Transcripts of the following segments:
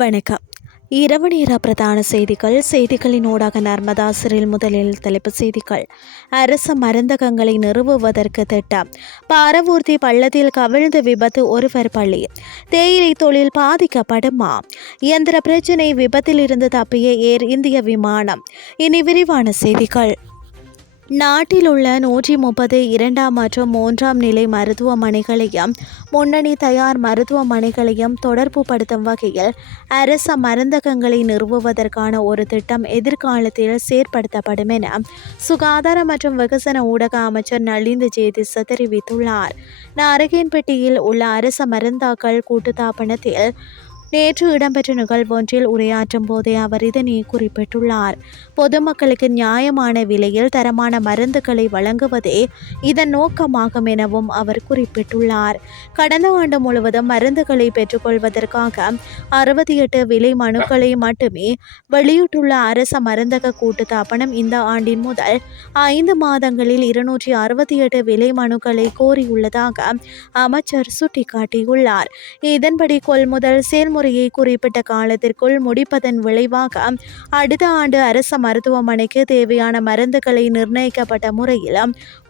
வணக்கம். இரவு நேர பிரதான செய்திகளின் ஊடாக நர்மதா சிறில். முதலில் தலைப்புச் செய்திகள். அரச மருந்தகங்களை நிறுவுவதற்கு திட்டம். பாரவூர்தி பள்ளத்தில் கவிழ்ந்து விபத்து, ஒருவர் பலி. தேயிலை தொழில் பாதிக்கப்படுமா? இயந்திர பிரச்சினை, விபத்தில் இருந்து தப்பிய ஏர் இந்திய விமானம். இனி விரிவான செய்திகள். நாட்டில் உள்ள 130 2ஆம் மற்றும் 3ஆம் நிலை மருத்துவமனைகளையும் முன்னணி தயார் மருத்துவமனைகளையும் தொடர்பு படுத்தும் வகையில் அரச மருந்தகங்களை நிறுவுவதற்கான ஒரு திட்டம் எதிர்காலத்தில் செயற்படுத்தப்படும் என சுகாதார மற்றும் வெகுஜன ஊடக அமைச்சர் நலிந்த ஜேதிச தெரிவித்துள்ளார். நாரகன்பட்டியில் உள்ள அரச மருந்தாக்கல் கூட்டுத்தாபனத்தில் நேற்று இடம்பெற்ற நிகழ்வொன்றில் உரையாற்றும் போதே அவர் இதனை குறிப்பிட்டுள்ளார். பொதுமக்களுக்கு நியாயமான விலையில் தரமான மருந்துகளை வழங்குவதே இதன் நோக்கமாகும் எனவும் அவர் குறிப்பிட்டுள்ளார். கடந்த ஆண்டு முழுவதும் மருந்துகளை பெற்றுக்கொள்வதற்காக 68 விலை மனுக்களை மட்டுமே வெளியிட்டுள்ள அரச மருந்தக கூட்டுத்தாபனம் இந்த ஆண்டின் முதல் 5 மாதங்களில் 268 விலை மனுக்களை கோரியுள்ளதாக அமைச்சர் சுட்டிக்காட்டியுள்ளார். இதன்படி கொள்முதல் செயல்முறையை குறிப்பிட்ட காலத்திற்குள் முடிப்பதன் விளைவாக அடுத்த ஆண்டு அரச மருத்துவமனைக்கு தேவையான மருந்துகளை நிர்ணயிக்கப்பட்ட முறையில்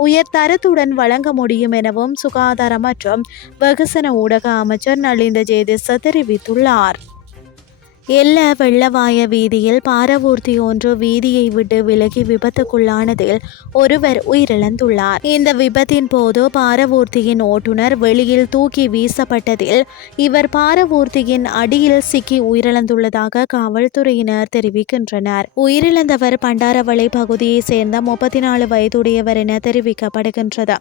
உயர் தரத்துடன் வழங்க முடியும் எனவும் சுகாதார மற்றும் வெகுஜன ஊடக அமைச்சர் நலிந்த ஜேதிச தெரிவித்துள்ளார். எல்ல வெள்ளவாய வீதியில் பாரவூர்தி ஒன்று வீதியை விட்டு விலகி விபத்துக்குள்ளானதில் ஒருவர் உயிரிழந்துள்ளார். இந்த விபத்தின் போது பாரவூர்தியின் ஓட்டுநர் வெளியில் தூக்கி வீசப்பட்டதில் இவர் பாரவூர்தியின் அடியில் சிக்கி உயிரிழந்துள்ளதாக காவல்துறையினர் தெரிவிக்கின்றனர். உயிரிழந்தவர் பண்டாரவளை பகுதியைச் சேர்ந்த 34 வயதுடையவர் என தெரிவிக்கப்படுகின்றது.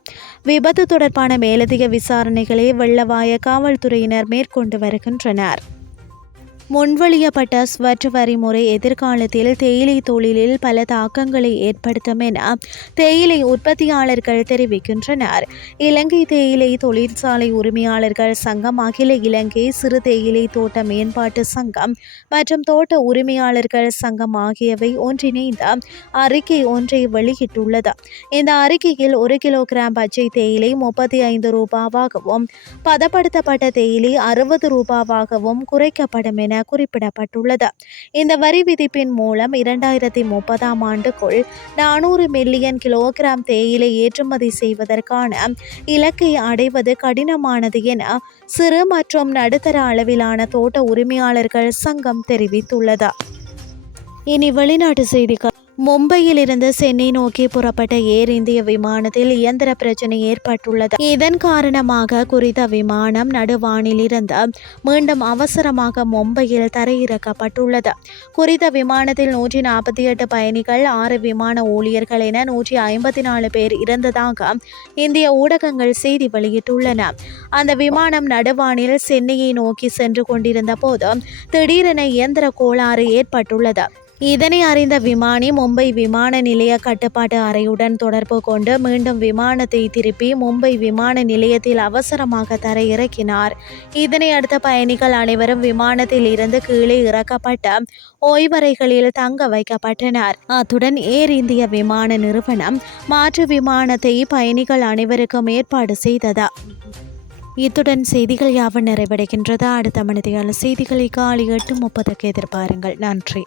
விபத்து தொடர்பான மேலதிக விசாரணைகளை வெள்ளவாய காவல்துறையினர் மேற்கொண்டு வருகின்றனர். முன்வழியப்பட்ட ஸ்வட் வரிமுறை எதிர்காலத்தில் தேயிலை தொழிலில் பல தாக்கங்களை ஏற்படுத்தும் என தேயிலை உற்பத்தியாளர்கள் தெரிவிக்கின்றனர். இலங்கை தேயிலை தொழிற்சாலை உரிமையாளர்கள் சங்கம், அகில இலங்கை சிறு தேயிலை தோட்ட மேம்பாட்டு சங்கம் மற்றும் தோட்ட உரிமையாளர்கள் சங்கம் ஆகியவை ஒன்றிணைந்த அறிக்கை ஒன்றை வெளியிட்டுள்ளது. இந்த அறிக்கையில் 1 கிலோகிராம் பச்சை தேயிலை 35 ரூபாவாகவும் பதப்படுத்தப்பட்ட தேயிலை 60 ரூபாவாகவும் குறைக்கப்படும் என குறிப்பிடப்பட்டுள்ளது. இந்த வரி விதிப்பின் மூலம் 2030ஆம் ஆண்டுக்குள் 400 மில்லியன் கிலோகிராம் தேயிலை ஏற்றுமதி செய்வதற்கான இலக்கை அடைவது கடினமானது என சிறு மற்றும் நடுத்தர அளவிலான தோட்ட உரிமையாளர்கள் சங்கம் தெரிவித்துள்ளது. இனி வெளிநாட்டு செய்திகள். மும்பையில் இருந்து சென்னை நோக்கி புறப்பட்ட ஏர் இந்திய விமானத்தில் இயந்திர பிரச்சினை ஏற்பட்டுள்ளது. இதன் காரணமாக குறித்த விமானம் நடுவானில் இருந்து மீண்டும் அவசரமாக மும்பையில் தரையிறக்கப்பட்டுள்ளது. குறித்த விமானத்தில் 148 பயணிகள், 6 விமான ஊழியர்கள் என 154 பேர் இருந்ததாக இந்திய ஊடகங்கள் செய்தி வெளியிட்டுள்ளன. அந்த விமானம் நடுவானில் சென்னையை நோக்கி சென்று கொண்டிருந்த போது திடீரென இயந்திர கோளாறு ஏற்பட்டுள்ளது. இதனை அறிந்த விமானி மும்பை விமான நிலைய கட்டுப்பாட்டு அறையுடன் தொடர்பு கொண்டு மீண்டும் விமானத்தை திருப்பி மும்பை விமான நிலையத்தில் அவசரமாக தரையிறக்கினார். இதனை அடுத்த பயணிகள் அனைவரும் விமானத்தில் இருந்து கீழே இறக்கப்பட்ட ஓய்வறைகளில் தங்க வைக்கப்பட்டனர். அத்துடன் ஏர் இந்திய விமான நிறுவனம் மாற்று விமானத்தை பயணிகள் அனைவருக்கும் ஏற்பாடு செய்தது. இத்துடன் செய்திகள் யாவும் நிறைவடைகின்றது. அடுத்த மணித்தியால செய்திகளை காலை 8:30 எதிர்பாருங்கள். நன்றி.